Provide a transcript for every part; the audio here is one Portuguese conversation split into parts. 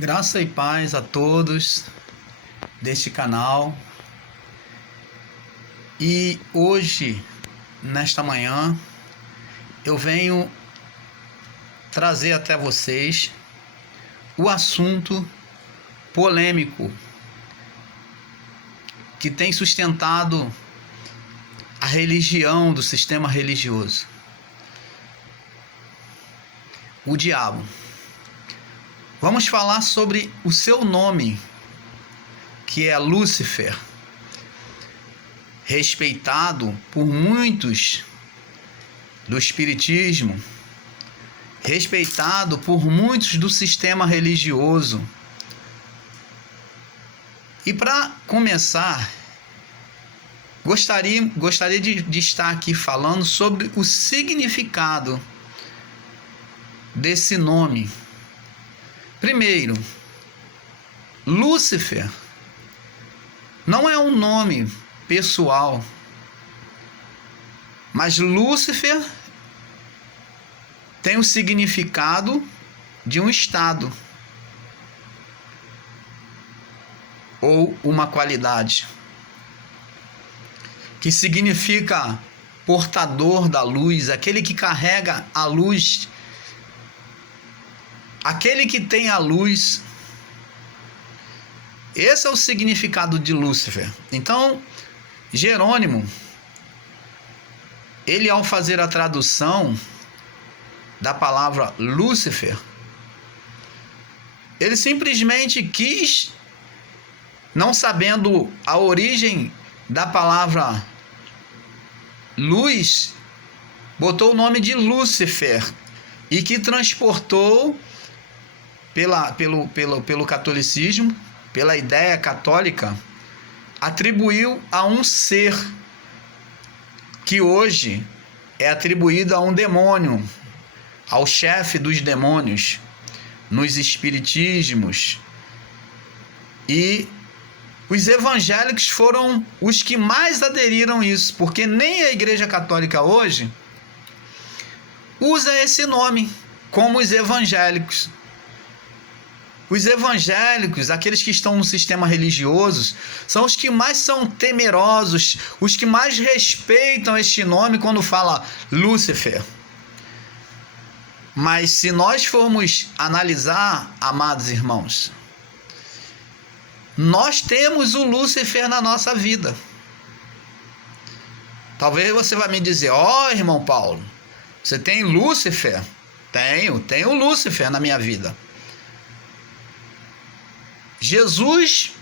Graça e paz a todos deste canal. E hoje, nesta manhã, eu venho trazer até vocês o assunto polêmico que tem sustentado a religião do sistema religioso: o diabo. Vamos falar sobre o seu nome, que é Lúcifer, respeitado por muitos do espiritismo, respeitado por muitos do sistema religioso. E para começar, gostaria de estar aqui falando sobre o significado desse nome. Primeiro, Lúcifer não é um nome pessoal, mas Lúcifer tem o significado de um estado ou uma qualidade, que significa portador da luz, aquele que carrega a luz, aquele que tem a luz. Esse é o significado de Lúcifer. Então, Jerônimo, ele ao fazer a tradução da palavra Lúcifer, ele simplesmente quis, não sabendo a origem da palavra luz, botou o nome de Lúcifer e que transportou pelo catolicismo, pela ideia católica, atribuiu a um ser que hoje é atribuído a um demônio, ao chefe dos demônios, nos espiritismos. E os evangélicos foram os que mais aderiram a isso, porque nem a Igreja Católica hoje usa esse nome, como os evangélicos. Os evangélicos, aqueles que estão no sistema religioso, são os que mais são temerosos, os que mais respeitam este nome quando fala Lúcifer. Mas se nós formos analisar, amados irmãos, nós temos o Lúcifer na nossa vida. Talvez você vai me dizer: ó, irmão Paulo, você tem Lúcifer? Tenho Lúcifer na minha vida. Jesus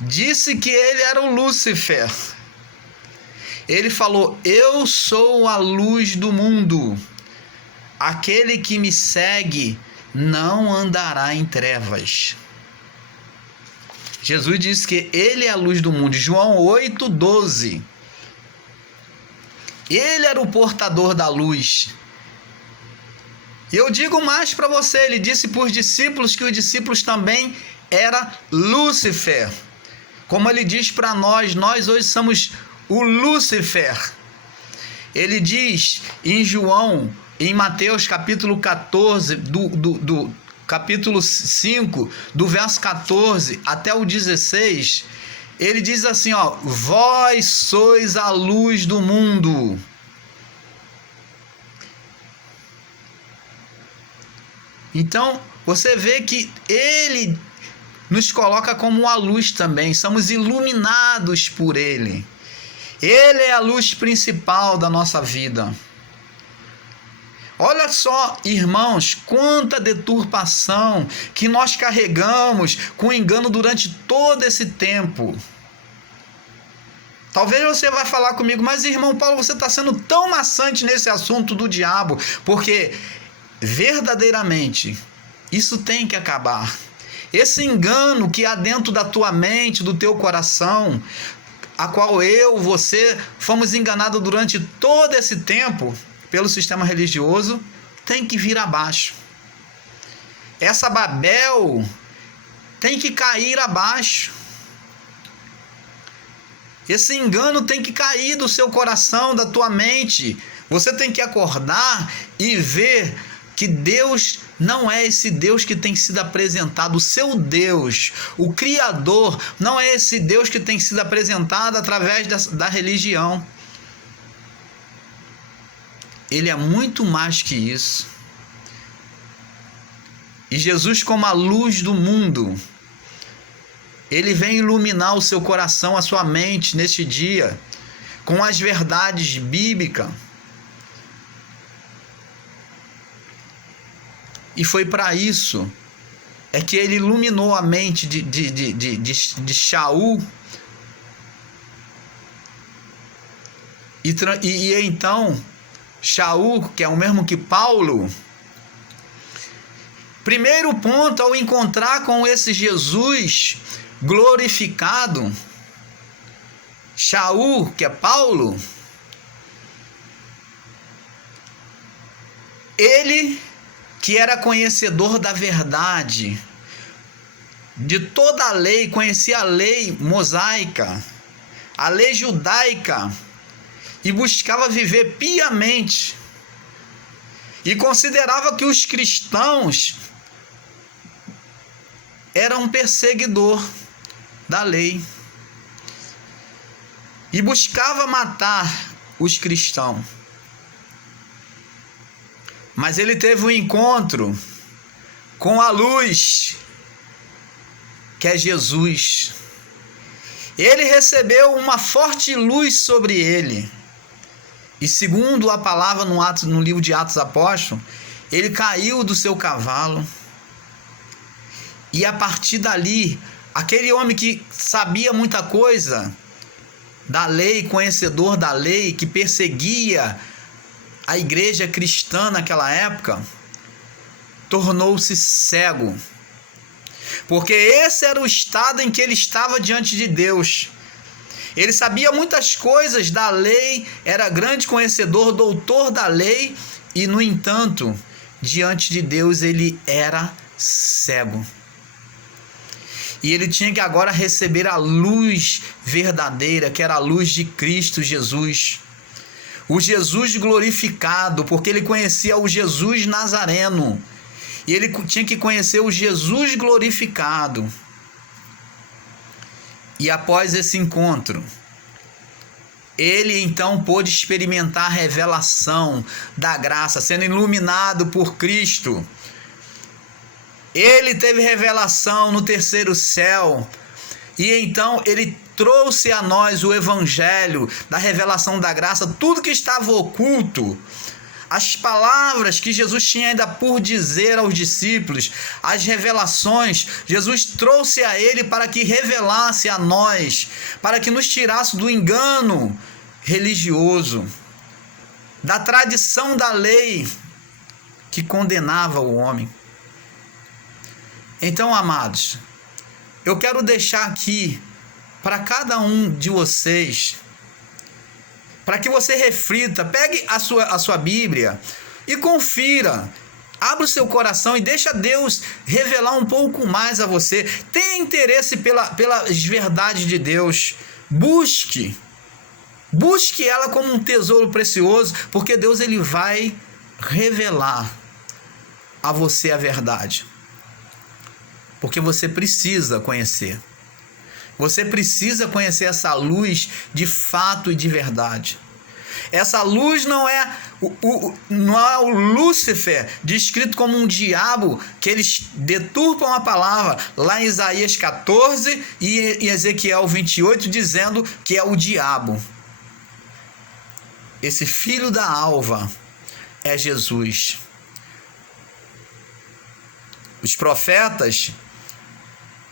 disse que ele era o Lúcifer. Ele falou: eu sou a luz do mundo. Aquele que me segue não andará em trevas. Jesus disse que ele é a luz do mundo. João 8,12. Ele era o portador da luz. E eu digo mais para você, ele disse para os discípulos que os discípulos também era Lúcifer. Como ele diz para nós hoje somos o Lúcifer. Ele diz em Mateus capítulo 14, do capítulo 5, do verso 14 até o 16, ele diz assim, ó: vós sois a luz do mundo. Então, você vê que ele nos coloca como a luz também, somos iluminados por ele. Ele é a luz principal da nossa vida. Olha só, irmãos, quanta deturpação que nós carregamos com engano durante todo esse tempo. Talvez você vai falar comigo: mas irmão Paulo, você está sendo tão maçante nesse assunto do diabo, porque verdadeiramente isso tem que acabar. Esse engano que há dentro da tua mente, do teu coração, a qual você fomos enganados durante todo esse tempo pelo sistema religioso, tem que vir abaixo. Essa Babel tem que cair abaixo. Esse engano tem que cair do seu coração, da tua mente. Você tem que acordar e ver que Deus não é esse Deus que tem sido apresentado. O seu Deus, o Criador, não é esse Deus que tem sido apresentado através da religião. Ele é muito mais que isso. E Jesus, como a luz do mundo, ele vem iluminar o seu coração, a sua mente neste dia, com as verdades bíblicas. E foi para isso que ele iluminou a mente de Shaul. E então, Shaul, que é o mesmo que Paulo, primeiro ponto, ao encontrar com esse Jesus glorificado, Shaul, que é Paulo, ele que era conhecedor da verdade, de toda a lei, conhecia a lei mosaica, a lei judaica, e buscava viver piamente, e considerava que os cristãos eram um perseguidor da lei, e buscava matar os cristãos. Mas ele teve um encontro com a luz, que é Jesus. Ele recebeu uma forte luz sobre ele. E segundo a palavra no livro de Atos Apóstolos, ele caiu do seu cavalo. E a partir dali, aquele homem que sabia muita coisa da lei, conhecedor da lei, que perseguia a igreja cristã naquela época, tornou-se cego. Porque esse era o estado em que ele estava diante de Deus. Ele sabia muitas coisas da lei, era grande conhecedor, doutor da lei, e no entanto, diante de Deus ele era cego. E ele tinha que agora receber a luz verdadeira, que era a luz de Cristo Jesus. O Jesus glorificado, porque ele conhecia o Jesus Nazareno. E ele tinha que conhecer o Jesus glorificado. E após esse encontro, ele então pôde experimentar a revelação da graça, sendo iluminado por Cristo. Ele teve revelação no terceiro céu. E então ele trouxe a nós o evangelho da revelação da graça, tudo que estava oculto, as palavras que Jesus tinha ainda por dizer aos discípulos, as revelações, Jesus trouxe a ele para que revelasse a nós, para que nos tirasse do engano religioso, da tradição da lei que condenava o homem. Então, amados, eu quero deixar aqui para cada um de vocês, para que você reflita, pegue a sua Bíblia e confira, abra o seu coração e deixa Deus revelar um pouco mais a você. Tenha interesse pelas verdades de Deus, busque ela como um tesouro precioso, porque Deus ele vai revelar a você a verdade, porque você precisa conhecer. Você precisa conhecer essa luz de fato e de verdade. Essa luz não é o Lúcifer, descrito como um diabo, que eles deturpam a palavra lá em Isaías 14 e em Ezequiel 28, dizendo que é o diabo. Esse filho da alva é Jesus. Os profetas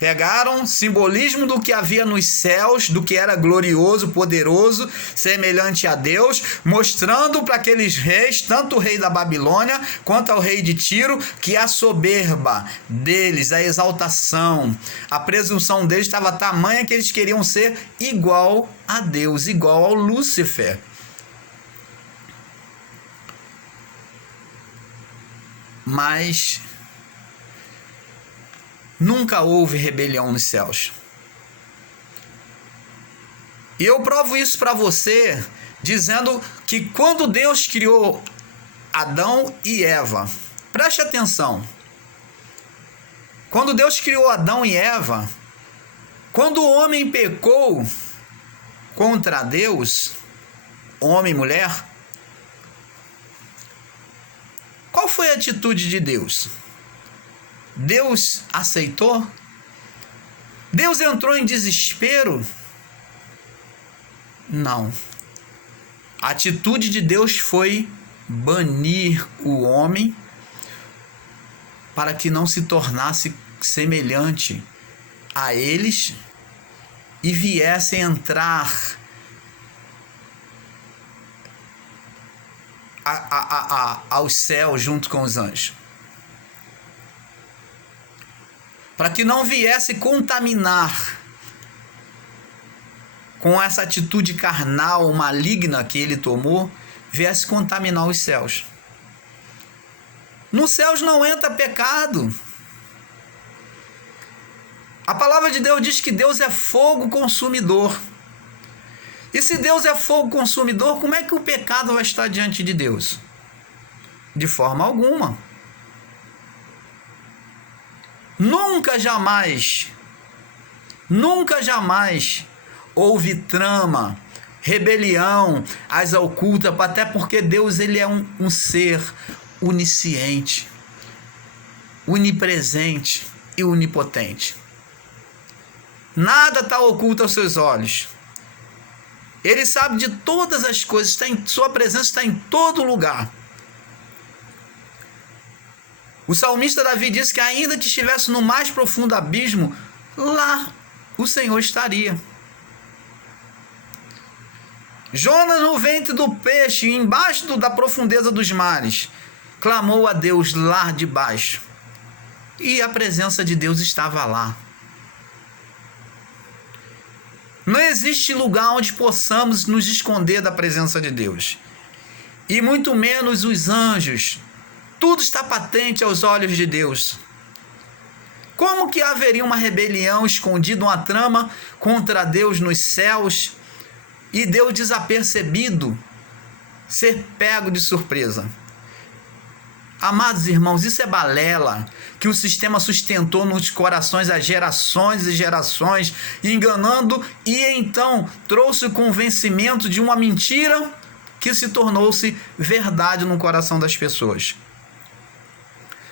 pegaram simbolismo do que havia nos céus, do que era glorioso, poderoso, semelhante a Deus, mostrando para aqueles reis, tanto o rei da Babilônia quanto ao rei de Tiro, que a soberba deles, a exaltação, a presunção deles estava tamanha que eles queriam ser igual a Deus, igual ao Lúcifer. Mas nunca houve rebelião nos céus. E eu provo isso para você, dizendo que quando Deus criou Adão e Eva, Preste atenção. Quando Deus criou Adão e Eva, quando o homem pecou contra Deus, homem e mulher, qual foi a atitude de Deus? Deus aceitou? Deus entrou em desespero? Não. A atitude de Deus foi banir o homem para que não se tornasse semelhante a eles e viesse entrar aos céus junto com os anjos. Para que não viesse contaminar com essa atitude carnal, maligna que ele tomou, viesse contaminar os céus. Nos céus não entra pecado. A palavra de Deus diz que Deus é fogo consumidor. E se Deus é fogo consumidor, como é que o pecado vai estar diante de Deus? De forma alguma. Nunca jamais houve trama, rebelião, as ocultas, até porque Deus ele é um ser onisciente, onipresente e onipotente. Nada está oculto aos seus olhos. Ele sabe de todas as coisas, sua presença está em todo lugar. O salmista Davi disse que ainda que estivesse no mais profundo abismo, lá o Senhor estaria. Jonas no ventre do peixe, embaixo da profundeza dos mares, clamou a Deus lá de baixo. E a presença de Deus estava lá. Não existe lugar onde possamos nos esconder da presença de Deus. E muito menos os anjos. Tudo está patente aos olhos de Deus. Como que haveria uma rebelião escondida, uma trama contra Deus nos céus e Deus desapercebido ser pego de surpresa? Amados irmãos, isso é balela que o sistema sustentou nos corações há gerações e gerações, enganando, e então trouxe o convencimento de uma mentira que se tornou-se verdade no coração das pessoas.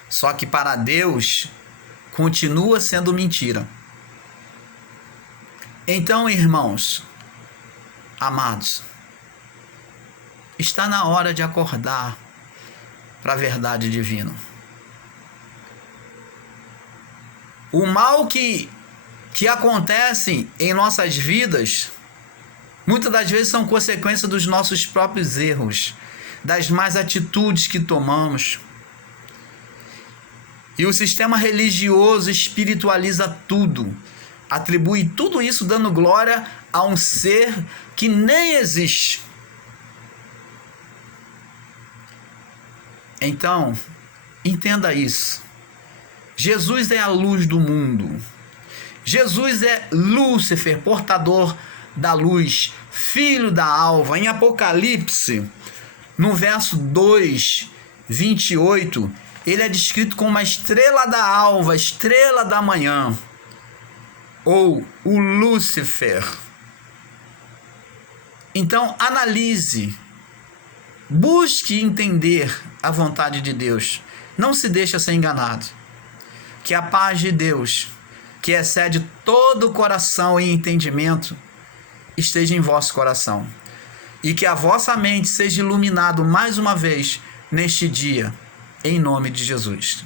Só que para Deus continua sendo mentira. Então, irmãos, amados, está na hora de acordar para a verdade divina. O mal que acontece em nossas vidas, muitas das vezes são consequência dos nossos próprios erros, das más atitudes que tomamos. E o sistema religioso espiritualiza tudo, atribui tudo isso dando glória a um ser que nem existe. Então, entenda isso. Jesus é a luz do mundo. Jesus é Lúcifer, portador da luz, filho da alva. Em Apocalipse, no verso 2, 28, ele é descrito como uma estrela da alva, estrela da manhã, ou o Lúcifer. Então, analise, busque entender a vontade de Deus. Não se deixe ser enganado. Que a paz de Deus, que excede todo o coração e entendimento, esteja em vosso coração. E que a vossa mente seja iluminado mais uma vez neste dia, em nome de Jesus.